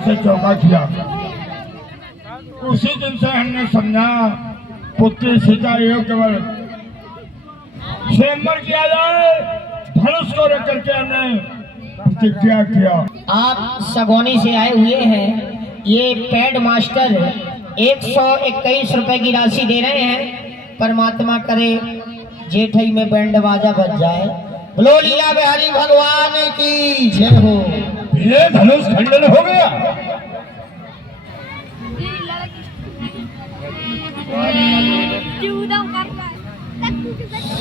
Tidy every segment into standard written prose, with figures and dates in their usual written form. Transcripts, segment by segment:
से चौका किया। उसी दिन से हमने समझा पुत्री सीता योग केवल स्वयंवर किया जाए, धनुष को रख करके हमने प्रतिज्ञा किया। आप सगोनी से आए हुए हैं, ये पैड मास्टर 121 रुपए की राशि दे रहे हैं। परमात्मा करे जेठई में बैंड बाजा बज जाए। बोलो लीला बिहारी भगवान की जय हो। ये धनुष खंडन हो गया।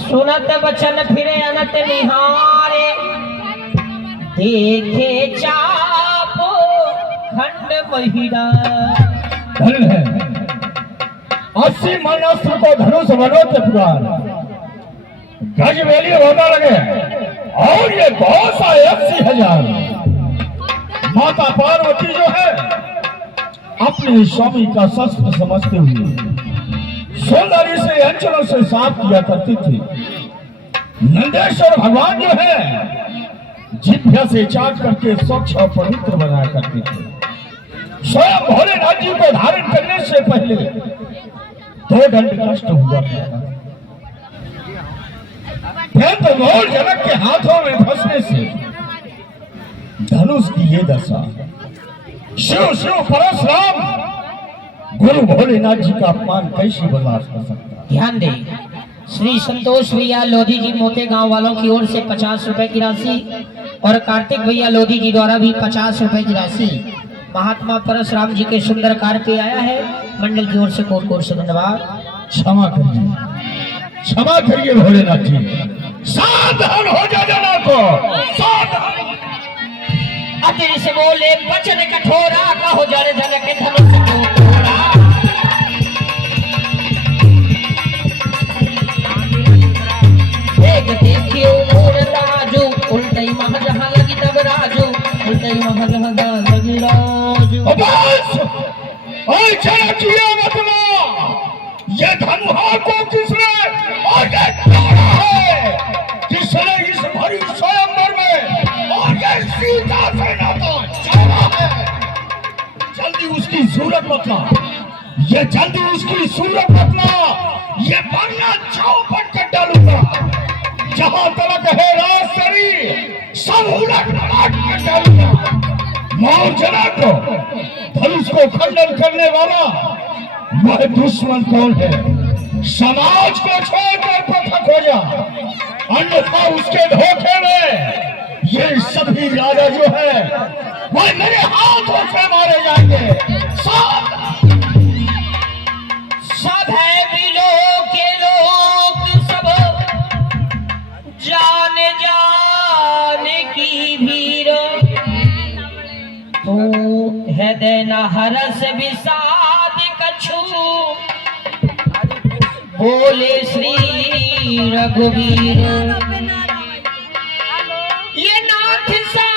सुनत बचन फिरे अनत निहारे, देखे चापो खंड महिरा। धन है 80 मन अस्त्र को धनुष बनोते पुराण गज वेली होने लगे और ये बहुत सा 80,000 माता पार्वती जो है अपने स्वामी का शस्त्र समझते हुए सौंदर्य से अंचलों से साफ किया करती थी। नंदेश्वर भगवान जो है जिभ्या से चाट करके स्वच्छ और पवित्र बनाया करते थे। स्वयं भोलेनाथ जी को धारण करने से पहले 2 दंड कष्ट हुआ करता। मोर जनक के हाथों में फंसने से धनुष की ये दशा। शिव शिव परशुराम गुरु भोलेनाथ जी का अपमान कैसे बर्दाश्त कर सकता। ध्यान दे, श्री संतोष भैया लोधी जी मोते गांव वालों की ओर से 50 रुपए की राशि और कार्तिक भैया लोधी जी द्वारा भी 50 रुपए की राशि महात्मा परशुराम जी के सुंदर कार्य पे आया है। मंडल की ओर से कोट कोट से धन्यवाद। क्षमा करिए भोलेनाथ जी। सावधान हो जा जना को। अतिर से बोले बचन कठोरा, कहो जाने जन के धनुष को तोड़ा। एक देखियो मोर राजू, उल्टई महजहा लगी तब राजू, उल्टई महजहा लगी राजू। बस ओए चला किया मतलब ये धनुहा को किसने आगे तोड़ा है? किसने इस भरी स्वयंवर में और ये सीता से नाता जोड़ा है? जल्दी उसकी सूरत बतला, ये जल्दी उसकी सूरत बतला, ये वरना चौपट कर डालूंगा। जहां तलक है राजसरी सब उलट पलट कर डालूंगा। मोर जना को धनुष को खंडन करने वाला वह दुश्मन कौन है? समाज को छोड़कर पृथक हो जा, अन्यथा उसके धोखे में ये सभी राजा जो है वह मेरे हाथों से मारे जाएंगे। सब है बिलो के लोग सब जाने जाने की भीड़, तू है देना हरस विषाद कछु, बोले श्री रघुवीर। ये नाथ सा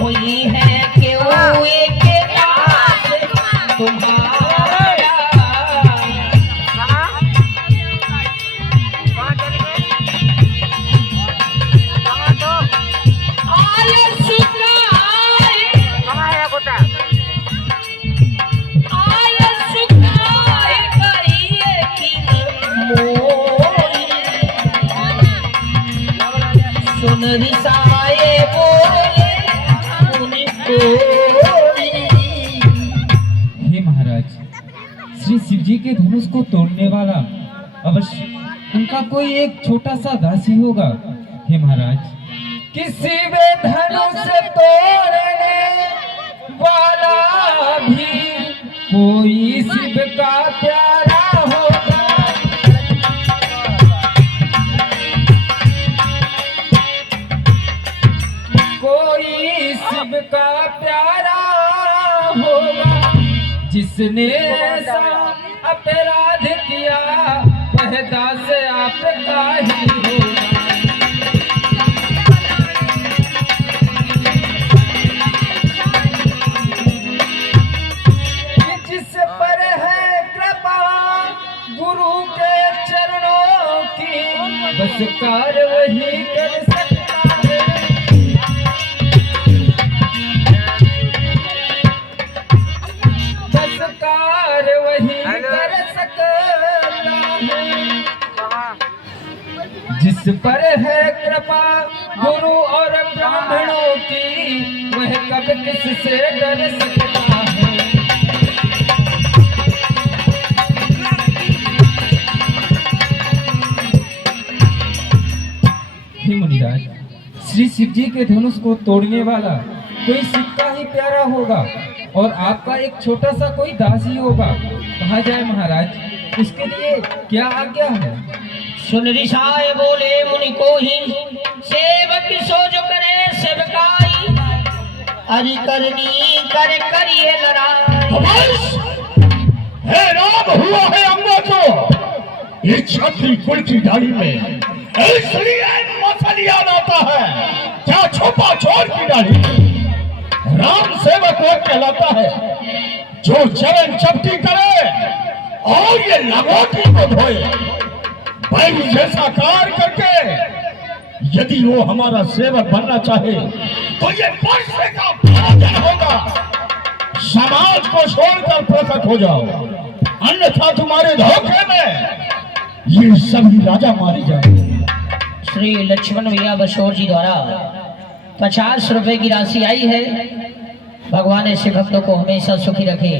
कोई है क्यों एक दास तुम्हारा। सुन रिसाए बोले हे महाराज, श्री शिव जी के धनुष को तोड़ने वाला अवश्य उनका कोई एक छोटा सा दासी होगा। हे महाराज, किसी वे धनुष तोड़ने वाला भी कोई शिव का प्यारा होगा। कोई शिव का प्यारा होगा, जिसने ऐसा अपराध किया वह दास आपका ही होगा। जिस पर है कृपा गुरु के चरणों की, बस का कार वही कर सकता है, बस कार वही कर सकता है, जिस पर है कृपा गुरु और ब्राह्मणों की, वह कब किससे डर सकता है। हे मुनिराज, श्री शिव जी के धनुष को तोड़ने वाला कोई सिक्का ही प्यारा होगा और आपका एक छोटा सा कोई दास ही होगा। कहा जाए महाराज, इसके लिए क्या आज्ञा है? सुन ऋषाय बोले मुनि को ही, सेवक सो जो करे सेवकाई, हरि करनी कर करिए लड़ाई। बस! हे राम, हुआ है अम्मा को ये छतरी कुल की डाली में, इसलिए मसलिया आता है। क्या छुपा छोड़ की डाली राम सेवक वो कहलाता है जो चरण चपटी करे और ये लंगोटी को धोए। बैरी जैसा कार्य करके यदि वो हमारा सेवक बनना चाहे तो ये वर्ष का भोजन होगा। समाज को छोड़कर पृथक हो जाओ, अन्यथा तुम्हारे धोखे में ये सभी राजा मारे जाएंगे। श्री लक्ष्मण भैया बशोर जी द्वारा 50 रुपए की राशि आई है। भगवान ऐसे भक्तों को हमेशा सुखी रखे।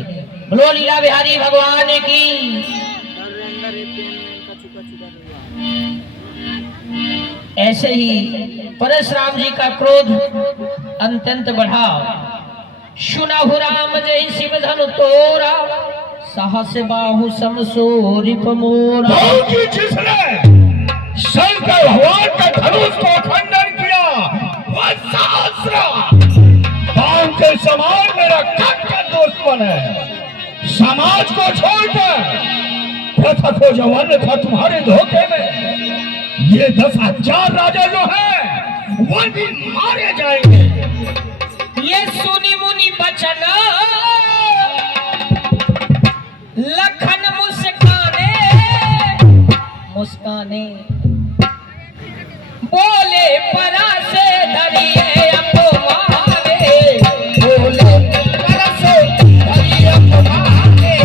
बोलो लीला बिहारी भगवान की। ऐसे ही परशुराम जी का क्रोध अत्यंत बढ़ा। सुनाहु राम जय शिव धनु तोरा, साहस बाहु समसो रिप मोरा। जिसने शंकर भगवान के धनुष को खंडन किया वह सहस्रा बाण के समान मेरा कट्टर दुश्मन है। समाज को छोड़कर पृथक हो जाओ, अन्यथा तुम्हारे धोखे में ये 10,000 राजा जो है वो भी मारे जाएंगे। ये सुनी मुनि बचन लखन मुस्काने मुस्काने, बोले परा से धरिए अपमाने, बोले परा से धरिए अपमाने।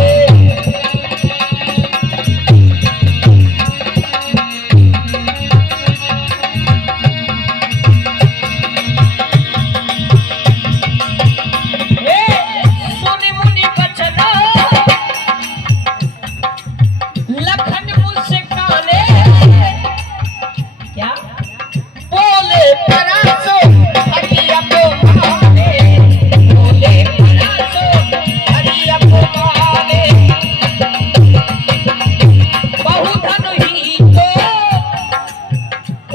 सुन मुनि बचन लखन मुस्काने, क्या बोले परासो हरिया को माने, बोले परासो हरिया को माने। बहुधन ही तो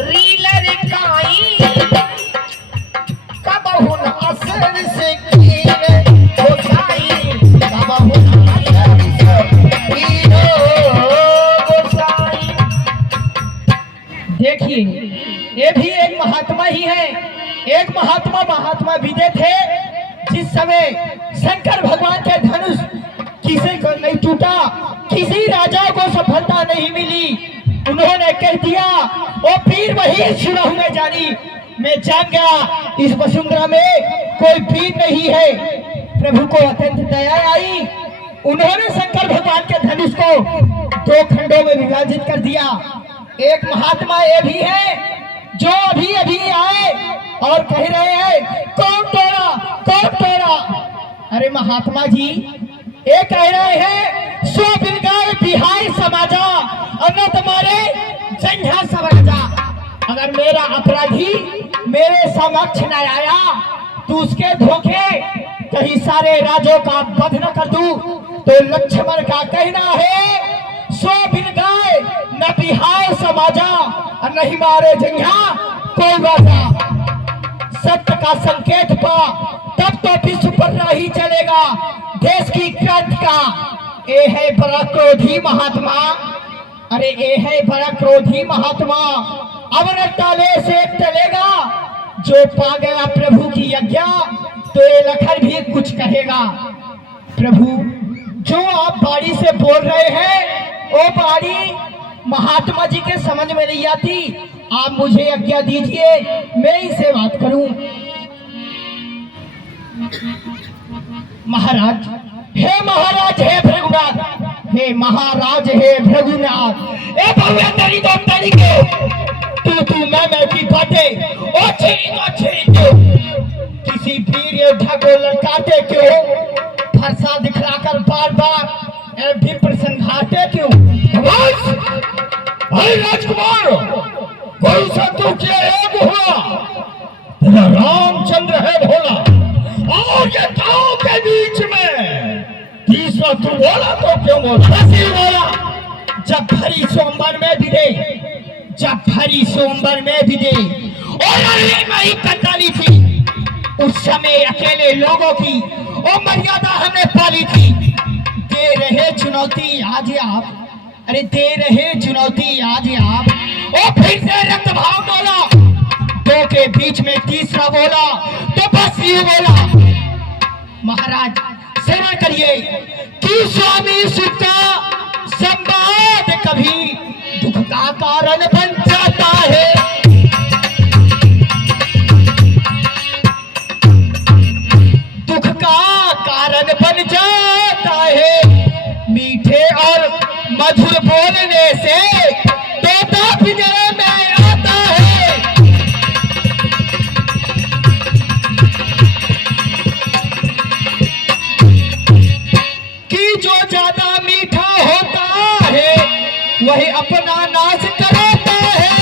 रीलर काई, कबहुन असर से कीने गोसाई, कबहुन असर से कीने गोसाई। देखिए, ये भी एक महात्मा ही है। एक महात्मा विदे थे। जिस समय शंकर भगवान के धनुष किसी को नहीं टूटा, किसी राजा को सफलता नहीं मिली, उन्होंने कह दिया ओ पीर वही सुनहु में जानी। मैं जान गया इस वसुंधरा में कोई पीर नहीं है। प्रभु को अत्यंत दया आई। उन्होंने शंकर भगवान के धनुष को 2 खंडों में विभाजित कर दिया। एक महात्मा ये भी है जो अभी अभी आए और कह रहे हैं कौन तोड़ा कौन तोड़ा। अरे महात्मा जी, ये कह रहे हैं सो बिन गाय बिहाई समाजा, अन्न तुम्हारे जंझा समझा। अगर मेरा अपराधी मेरे समक्ष न आया तो उसके धोखे कहीं सारे राजों का वध न कर दूं। तो लक्ष्मण का कहना है सो बिन गाय न बिहाय समाजा, और नहीं मारे जंघा कोई राजा। सत्य का संकेत पा तब तो विश्व पर ही चलेगा देश की क्रांति का। ये है बड़ा क्रोधी महात्मा। अरे ये है बड़ा क्रोधी महात्मा। अब न टाले से टलेगा। जो पा गया प्रभु की आज्ञा तो ये लखन भी कुछ कहेगा। प्रभु, जो आप बाड़ी से बोल रहे हैं वो बाड़ी महात्मा जी के समझ में नहीं आती। आप मुझे आज्ञा दीजिए, मैं इनसे बात करूं। महाराज, हे महाराज, हे भृगुनाथ, हे महाराज, हे भृगुनाथ, ए भव्य तेरी दो तरीके, तू मैं की बातें ओ छिड़ी क्यों? किसी वीर योद्धा को ललकारते क्यों? फरसा दिखलाकर बार बार विप्र संघारते क्यों? भाई राजकुमार, कोई शत्रु के एक हुआ, तेरा रामचंद्र है भोला, और ये गांव के बीच में तीसरा तू बोला तो क्यों बोला? ऐसे ही बोला, जब भरी सोमवार में विदे, जब भरी सोमवार में विदे और अरे मैं कताली थी, उस समय अकेले लोगों की वो मर्यादा हमने पाली थी। दे रहे चुनौती आज आप, अरे दे रहे चुनौती आज आप, ओ फिर से रक्त भाव बोला, दो के बीच में तीसरा बोला तो बस ये बोला। महाराज सेवा करिए कि स्वामी सुख का संवाद कभी दुख का कारण बन जाता है। दुख का कारण बन जाता है, मीठे और मधुर बोलने से तोता पिंजरे में आता है। कि जो ज्यादा मीठा होता है वही अपना नाश कराता है,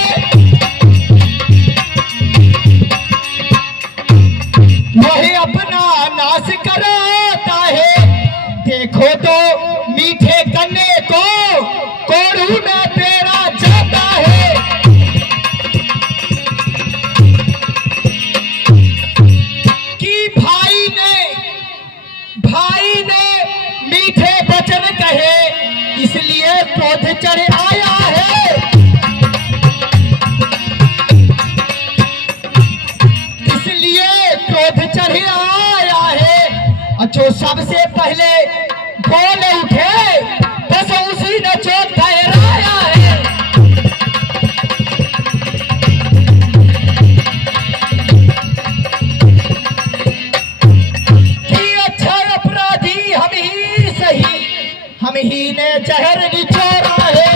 वही अपना नाश कराता है। देखो तो मीठे कन्ने को कोड़ू में पेड़ा जाता है। कि भाई ने मीठे वचन कहे इसलिए क्रोध चढ़ आया है, इसलिए क्रोध चढ़ आया है। और जो सबसे पहले बोल उठे बस उसी ने चोट ठहराया है। कि अच्छा अपराधी हम ही सही, हम ही ने जहर निचोड़ा है।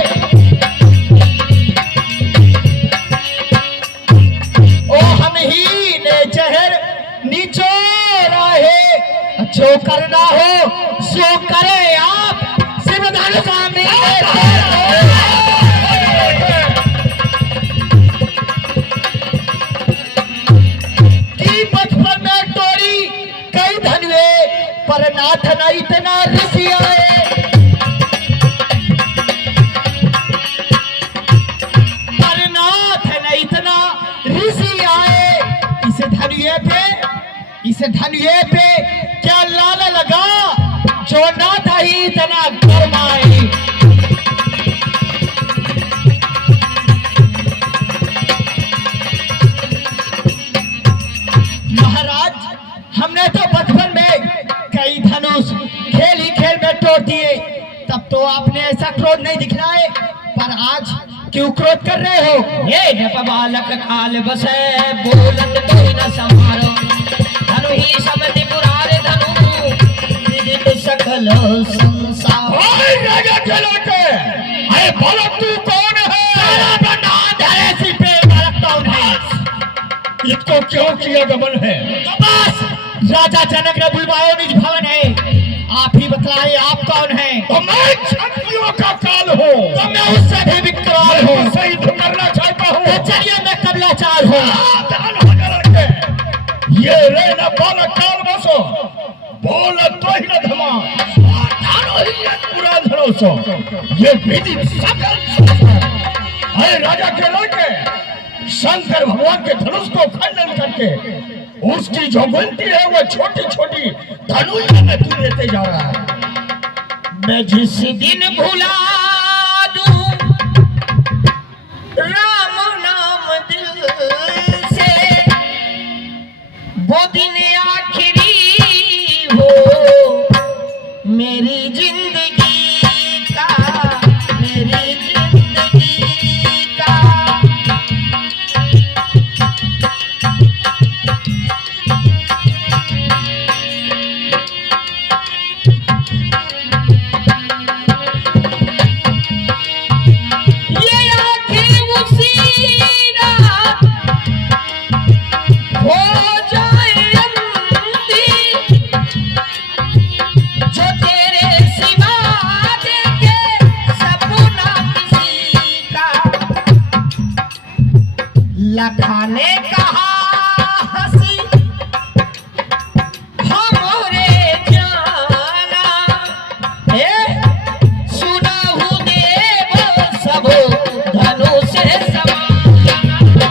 ओ हम ही ने जहर निचोड़ा है। जो करना हो सो करे आप, सिवधान सामने कि बचपन में टोरी कई धनवे पर नाथ न इतना ऋषि आए। पर नाथ न इतना ऋषि आए। इस धनुए पे क्या लाल लगा, जो ना था ही इतना गरमाए। महाराज, हमने तो बचपन में कई धनुष खेल ही खेल में तोड़ दिए, तब तो आपने ऐसा क्रोध नहीं दिखलाए, पर आज क्यों क्रोध कर रहे हो? ये जप बालक काल बसे, बोलत तो ही न समारो, धनु ही समति पुरारे धनु, विदित सकल संसार। ओए राजा चलो के, अरे बोलो तू कौन है? सारा ब्रह्मांड है सिर पे बालक कौन है? इसको क्यों किया गमन है? तो बस राजा जनक ने बुलवाया निज भवन है, आप ही बतलाए आप कौन है? तो मैं क्षत्रियों का काल हूँ, तो मैं उससे भी विकराल हूँ, मैं युद्ध करना चाहता हूँ। तो चलिए मैं कबलाचार हूँ। ये रे न बालक काल बसो, बोल तो ही न धमा, धारो ही न पूरा धरोसो, ये विधि सकल संसार। अरे राजा के लड़के शंकर भगवान के धनुष को खंडन करके उसकी जो गिनती है वो छोटी छोटी धनुष में तू लेते जा रहा है। मैं जिस दिन भुला दूं राम नाम दिल से, वो दिन आखिरी हो मेरी जिंदगी का, मेरी जिंदगी का। लखा ने कहा हंसी हमरे जाना सुनाहु देव सब धनु से समाना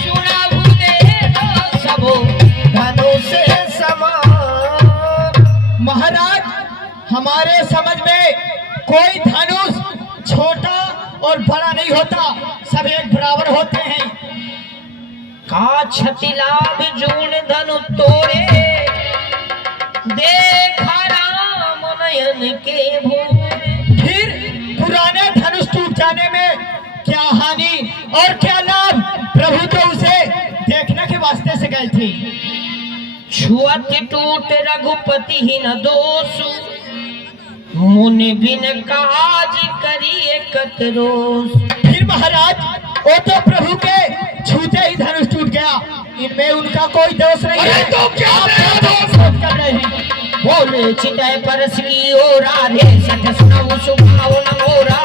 सुनाहु देव सब धनु से समान। महाराज, हमारे समझ में कोई धनुष छोटा और बड़ा नहीं होता, सब एक बराबर होते हैं। का क्षति लाभ जून धनु तोरे देखा राम नयन के भोरे। फिर पुराने धनुष टूट जाने में क्या हानि और क्या लाभ? प्रभु तो उसे देखने के वास्ते से गए थे। छुअत टूट रघुपति ही न दोषु मुनि बिन काज करिए कतरोस। फिर महाराज, वो तो प्रभु के छूते ही धनुष टूट गया, इनमें उनका कोई दोष नहीं है। तो क्या दोष कर रहे हैं? बोले चितय परस की ओरा रे सठ सुनऊ सुभाव न मोरा।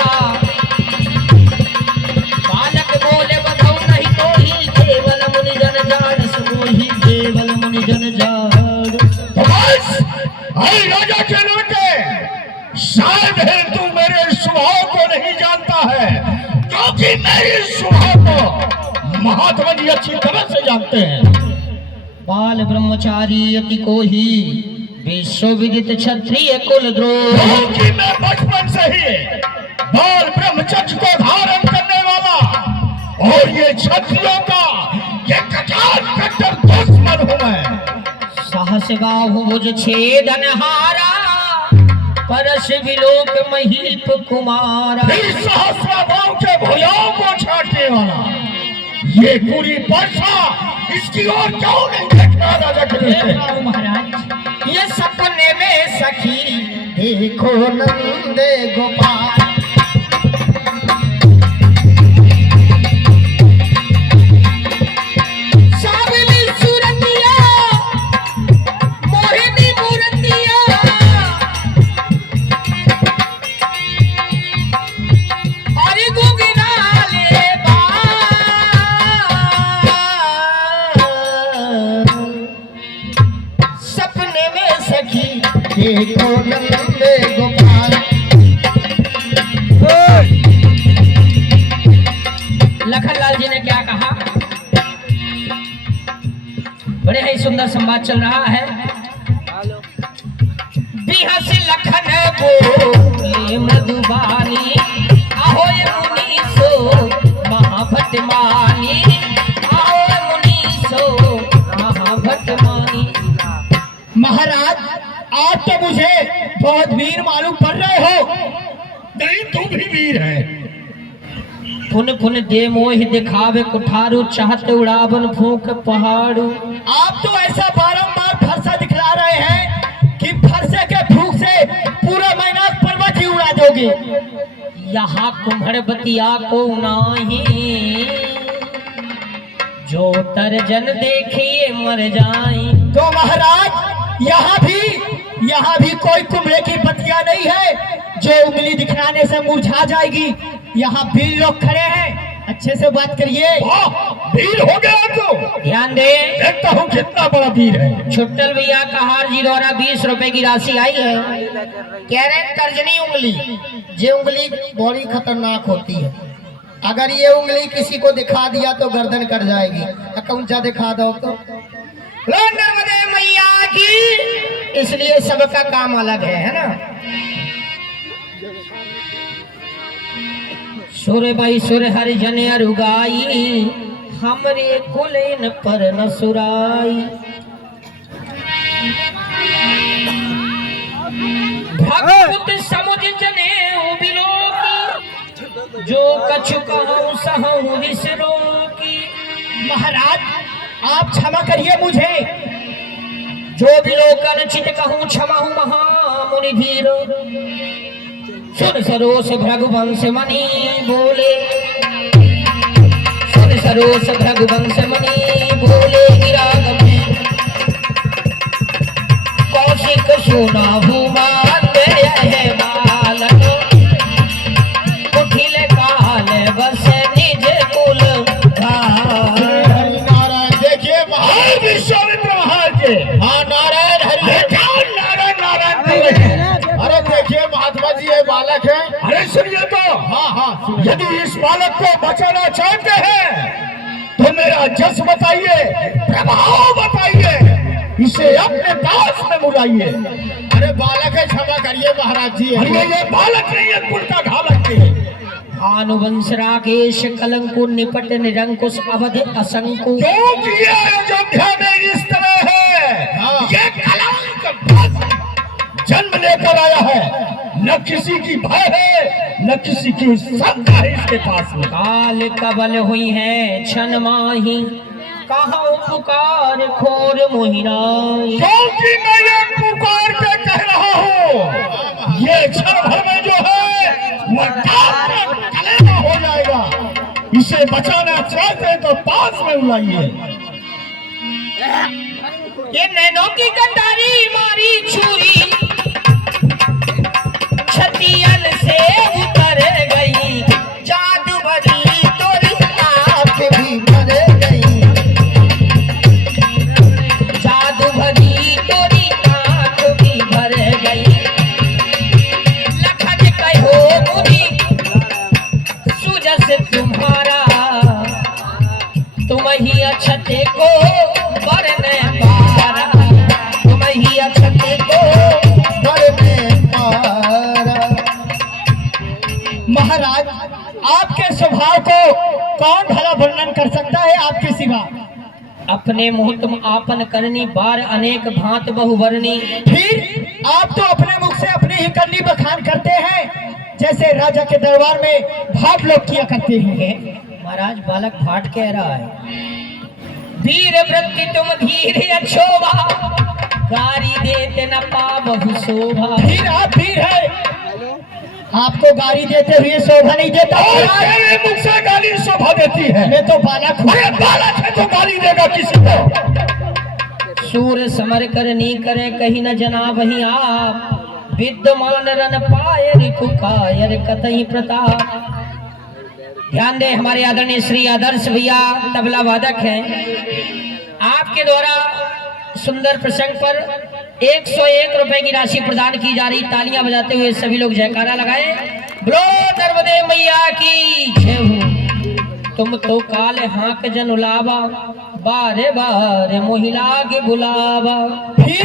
बालक बोले बधौ नहीं तो ही केवल मुनि जन जाड़ सो ही केवल मुनि जन जाड़। तो बस, अरे राजा के लौटे, शायद है तू मेरे स्वभाव को नहीं जानता है, क्योंकि मेरे स्वभाव को महात्मा जी अच्छी तरह से जानते हैं। बाल ब्रह्मचारी अति को ही विश्व विदित क्षत्रिय कुल द्रोह। क्योंकि मैं बचपन से ही बाल ब्रह्मचर्य को धारण करने वाला और ये क्षत्रियों का ये कट्टर दुश्मन हूँ मैं। साहस गाहु भुज छेदन हारा परस विलोक महीप कुमारा। सहस्राबाव के भुजाओं को छाटने वाला ये पूरी वर्षा इसकी ओर क्यों नहीं देखा राजा के? महाराज, ये सपने में सखी देखो नंद गोपाल। सावली सूरतिया मोहिनी मूर्तिया अरे गुगनाले सपने में सखी देखो नंद गोपाल। लखनलाल जी ने क्या कहा? बड़े ही सुंदर संवाद चल रहा है। बिहस लखन बोले मधुबानी आहोय मुनि सो महाभट मानी आहोय मुनि सो महाभट मानी। महाराज, आज तो मुझे बहुत वीर मालूम पड़ रहे हो। नहीं, तू भी वीर है। पुन पुन दे मोहि दिखावे कुठारू चाहते उड़ावन फूक पहाड़ू। आप तो ऐसा बारंबार फरसा दिखला रहे हैं कि फरसे के फूक से पूरा महीना पर्वत ही उड़ा दोगे। यहाँ कुम्हड़ बतिया को नाही जो तर्जन देखिए मर जाए। तो महाराज, यहाँ भी कोई कुम्हड़े की बतिया नहीं है जो उंगली दिखलाने से मुरझा जाएगी। यहाँ वीर लोग खड़े हैं, अच्छे से बात करिए। वीर हो गया तो ध्यान दे, देखता हूँ कितना बड़ा वीर है। छुट्टल भैया का हार जी द्वारा 20 रुपए की राशि आई है। कह रहे तर्जनी उंगली, ये उंगली बड़ी खतरनाक होती है। अगर ये उंगली किसी को दिखा दिया तो गर्दन कट जाएगी। अकाउंचा दिखा दो तो नर्मदे मैया की, इसलिए सबका काम अलग है ना। सुर भाई सुर हरि जन अरुगाई हमरे कुलेन पर न सुराई। भक्त समुझ जने बिलोकी जो कछु कहूँ सहूँ विसरो की। महाराज, आप क्षमा करिए मुझे। जो बिलोकन चित कहूँ क्षमा हूँ महामुनि धीर। सुन सरोस भृगुवंश मणि बोले, सुन सरोस भृगुवंश मणि बोले गिरागम कौशिक सुना भूमान है बालन। बालक है। अरे सुनिए तो। हाँ हाँ, यदि इस बालक को बचाना चाहते हैं तो मेरा जस बताइए, प्रभाव बताइए, इसे अपने दास में मुलाइए। अरे बालक है, क्षमा करिए महाराज जी। अरे ये बालक नहीं है, कुल का घालक है। भानुवंश राकेश कलंकु निपट निरंकुश अवध असंकु। क्योंकि ये अयोध्या में इस तरह है, ये कलंक बस जन्म लेकर आया है। न किसी की भय है, न किसी की शंका है इसके पास में। काल कबल हुई है क्षण माही, कहा पुकार खोर मोहिनाई। क्योंकि मैं ये पुकार के कह रहा हूँ, ये क्षण भर में जो है वह कलेमा हो जाएगा। इसे बचाना चाहते हैं तो पास में बुलाइए। ये नैनों की कटारी मारी छुरी, छतियल से उतर गई, जादू भरी तोरी आँख भी भर गई, जादू भरी तोरी आँख भी भर गई। लखन कहो मुनि सुजस तुम्हारा, तुम ही अछते को बरने पारा, तुम ही अछते को बरने पारा। महाराज, आपके स्वभाव को कौन भला वर्णन कर सकता है आपके सिवा? अपने मुँह तुम आपन करनी, बार अनेक भांत बहुवर्णी। फिर आप तो अपने मुख से अपनी ही करनी बखान करते हैं, जैसे राजा के दरबार में भाट लोग किया करते हैं। महाराज बालक भाट कह रहा है, वीर वृत्ति तुम धीर अछोभा, गारी देते न पावहु शोभा। फिर आप वीर है, आपको गाली देते हुए शोभा नहीं देता। मेरे मुख से गाली शोभा देती है। मैं तो बालक हूँ। अरे बालक है तो गाली देगा किसी को? सूर समर कर नी करे, कहीं न जना वही आप, विद्यमान रन पायर फुकायर कतई प्रताप। ध्यान दे, हमारे आदरणीय श्री आदर्श भैया तबला वादक हैं। आपके द्वारा सुंदर प्रसंग पर 101 रुपए की राशि प्रदान की जा रही। तालियां बजाते हुए सभी लोग जयकारा लगाएं। बोलो नर्मदे मैया की जय हो। तुम तो काले हाँक जन उलावा, बारे बारे मोहिला के बुलावा। फिर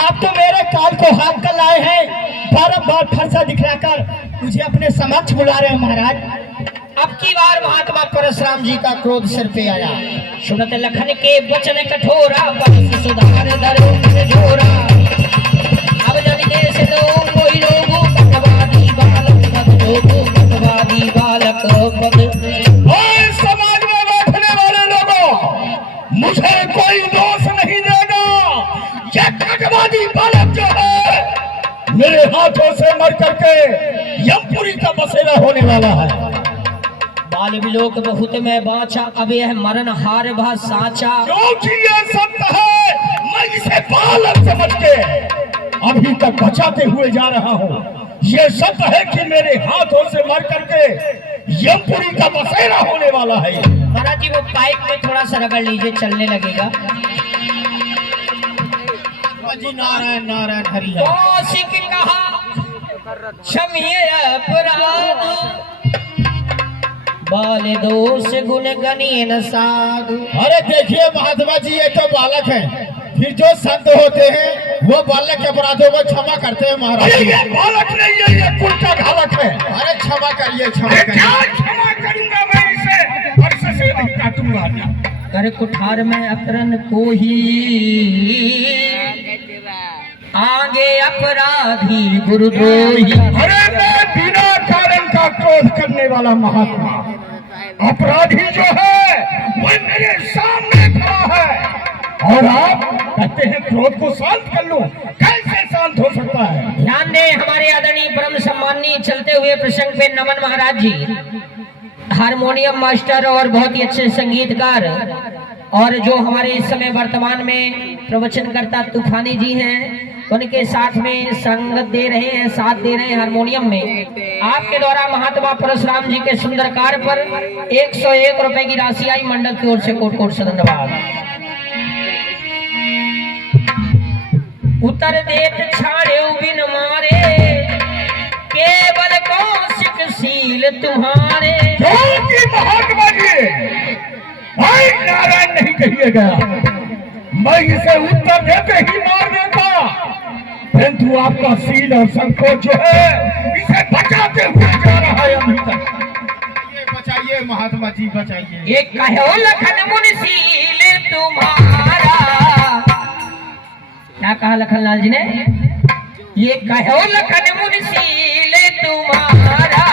आप तो मेरे काल को हाथ कर लाए हैं, बार फरसा दिखलाकर मुझे अपने समक्ष बुला रहे हैं। महाराज, अब की बार महात्मा परशुराम जी का क्रोध सिर पे आया। सुनत लखन के वचन कठोरा, परस सुधार धरो जोरा। अब जन देश दो कोई लोगो, पटवादी बालक पद लोगो, पटवादी बालक पद। ओए समाज में बैठने वाले लोगों, मुझे कोई दोष नहीं देगा। ये खटवादी बालक जो है मेरे हाथों से मर करके यमपुरी का बसेरा होने वाला है। बाल विलोक बहुत में बाचा, अब यह मरण हार भा साचा। क्योंकि ये सत्य है, मैं इसे बालक समझ के अभी तक बचाते हुए जा रहा हूँ। ये सत्य है कि मेरे हाथों से मर करके यमपुरी का बसेरा होने वाला है। महाराज जी वो पाइप में थोड़ा सा रगड़ लीजिए, चलने लगेगा। नारायण नारायण हरि। कौशिक कहा क्षमिए अपराध, बाल दोष गुण गणिए न साधु। अरे देखिए महात्मा जी, ये तो बालक है, फिर जो संत होते हैं वो बालक के अपराधों को क्षमा करते हैं। महाराज, अरे ये बालक नहीं है, ये कुल का घालक है। अरे क्षमा करिए, क्षमा अरे करिए। क्या क्षमा करूंगा मैं इसे, और से नहीं काटूंगा। कर कुठार में अकरन को ही, आगे अपराधी गुरुद्रोही। अरे मैं बिना कारण का क्रोध करने वाला महात्मा, अपराधी जो है वो मेरे सामने खड़ा है, और आप कहते हैं क्रोध को शांत कर लो। कैसे शांत हो सकता है? ध्यान दें, हमारे आदरणीय परम सम्माननीय चलते हुए प्रसंग पे नमन महाराज जी, हारमोनियम मास्टर और बहुत ही अच्छे संगीतकार, और जो हमारे इस समय वर्तमान में प्रवचनकर्ता तूफानी जी हैं, उनके साथ में संगत दे रहे हैं, साथ दे रहे हैं हारमोनियम में। आपके द्वारा महात्मा परशुराम जी के सुंदर कार्य पर 101 रुपए की राशि आई। मंडल की ओर से कोट कोट से धन्यवाद। उतर देत छाड़े बिन मारे, केवल शील तुम्हारे। क्योंकि महात्मा जी भाई नारायण नहीं कहिएगा, मैं इसे उत्तर देते ही मार देता, परंतु आपका शील और संकोच जो है इसे बचाते हुए जा रहा है अभी तक। बचाइए महात्मा जी, बचाइए। ये कहो लखन मुनि शील तुम्हारा। क्या कहा लखन लाल जी ने? ये कहो लखन मुनि शील तुम्हारा,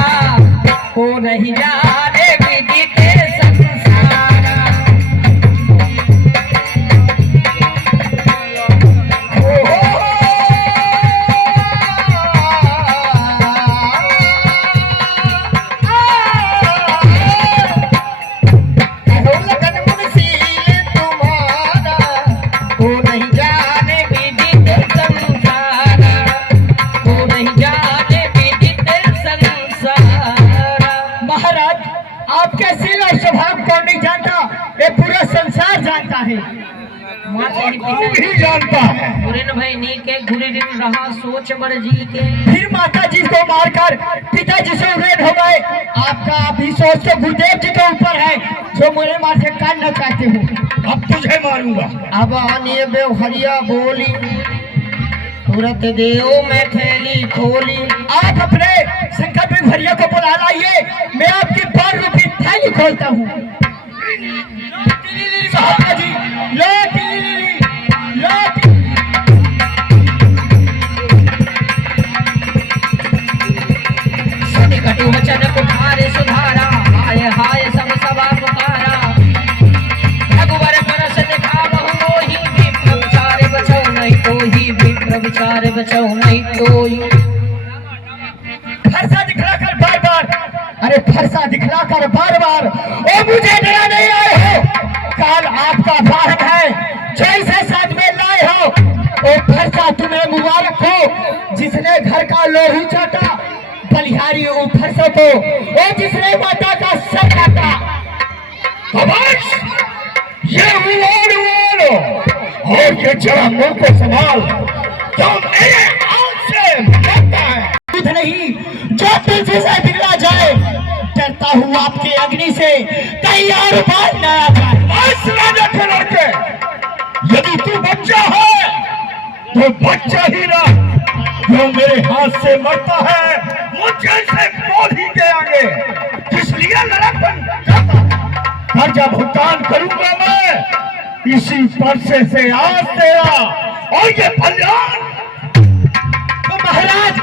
को नहीं जाने विदित संसारा। आपके शील और स्वभाव कौन नहीं जानता? ये पूरा संसार जानता है। तू ही जानता है। भाई नी के गुरु दिन रहा सोच बर जी के। फिर माता जी को मारकर पिताजी से उड़ेन हो गए। आपका अभी सोच तो गुरुदेव जी के ऊपर है, जो मेरे मार से काटना चाहते हो। अब तुझे मारूंगा। अब आने बेवहरिया बोली, तुरंत देव में थैली खोली। आप अपने शंकर बेवहरिया को बुला लाइए, मैं आपकी 12 रुपये थैली खोलता हूँ। माता जी कटु वचन पुकारे सुधारा, हाय हाय सब सभा पुकारा। रघुवर परस दिखा बहु मोही, विप्र विचार बचौ नहीं तोही, विप्र विचार बचौ नहीं तोही। फरसा दिखलाकर बार बार, अरे फरसा दिखलाकर बार बार, ओ मुझे डरा नहीं आए हो। काल आपका वाहन है, जैसे साथ में लाए हो। ओ फरसा तुम्हें मुबारक हो, जिसने घर का लोही चाटा, बलिहारी ओ फरसों को, ओ जिसने माता का सर काटा। शाबाश, ये उड़ और ये जरा मुंह को संभाल, जो मेरे हाथ से मारता है। खुद नहीं, जो तुझसे से बिगड़ा जाए, डरता हूँ आपके अग्नि से, कहीं और बात न आ जाए। बस राजा के लड़के, यदि तू बच्चा है तो बच्चा ही रह। जो मेरे हाथ से मरता है मुझे से क्रोध ही के आगे, इसलिए लड़कपन करता। कर्जा भुगतान करूंगा मैं इसी परसे से आज तेरा और ये कल्याण। तो महाराज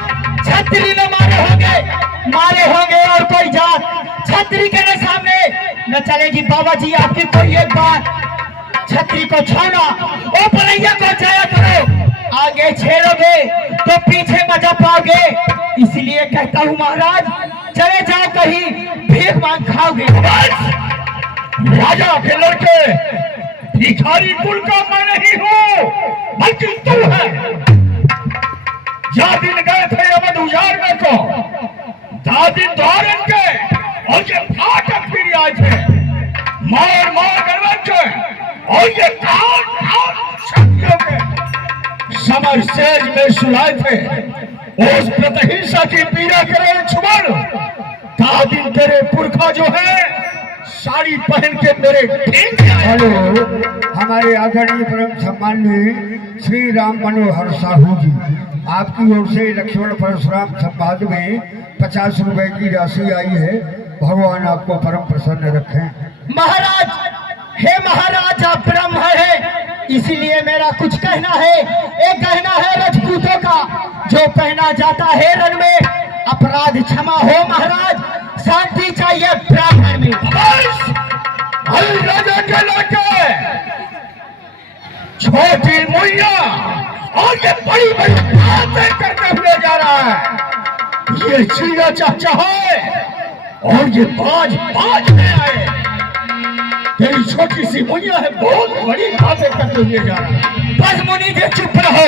छतरी में मारे होंगे और कोई जात छतरी के न सामने न चलेगी। बाबा जी आपकी कोई एक बात, छतरी को छोड़ना, ओ पलैया को जाया करो। आगे छेड़ोगे तो पीछे मजा पाओगे, इसलिए कहता हूँ महाराज, चले जाओ कहीं भीख मांग खाओगे। राजा के लड़के, भिखारी कुल का मैं नहीं हूँ, बल्कि तू है। जा दिन गए थे अवध उजाड़ने को, दादिन द्वारन के और ये फाटक फिर आए थे, मार मार गड़बड़ के और ये कान शक्तियों के समर सेज में सुलाए थे। उस प्रतिहिंसा की पीड़ा करे छुमन, दादिन तेरे पुरखा जो है साड़ी पहन के मेरे ठीक। हेलो, हमारे आदरणीय परम सम्माननीय श्री राम मनोहर साहू जी, आपकी ओर से लक्ष्मण परशुराम संवाद में 50 रुपए की राशि आई है। भगवान आपको परम प्रसन्न रखें। महाराज, हे महाराज, आप ब्रह्म है, इसीलिए मेरा कुछ कहना है। एक कहना है राजपूतों का, जो पहना जाता है रण में, अपराध क्षमा हो महाराज, शांति चाहिए ब्राह्मण में। राजा के लड़के, छोटी मुइया और ये बड़ी बड़ी बातें करते हुए जा रहा है। ये चिड़िया चाचा है और ये बाज में आए। तेरी छोटी सी मुइया है, बहुत बड़ी बातें करते हुए जा रहा है। बस मुनि जी चुप रहो,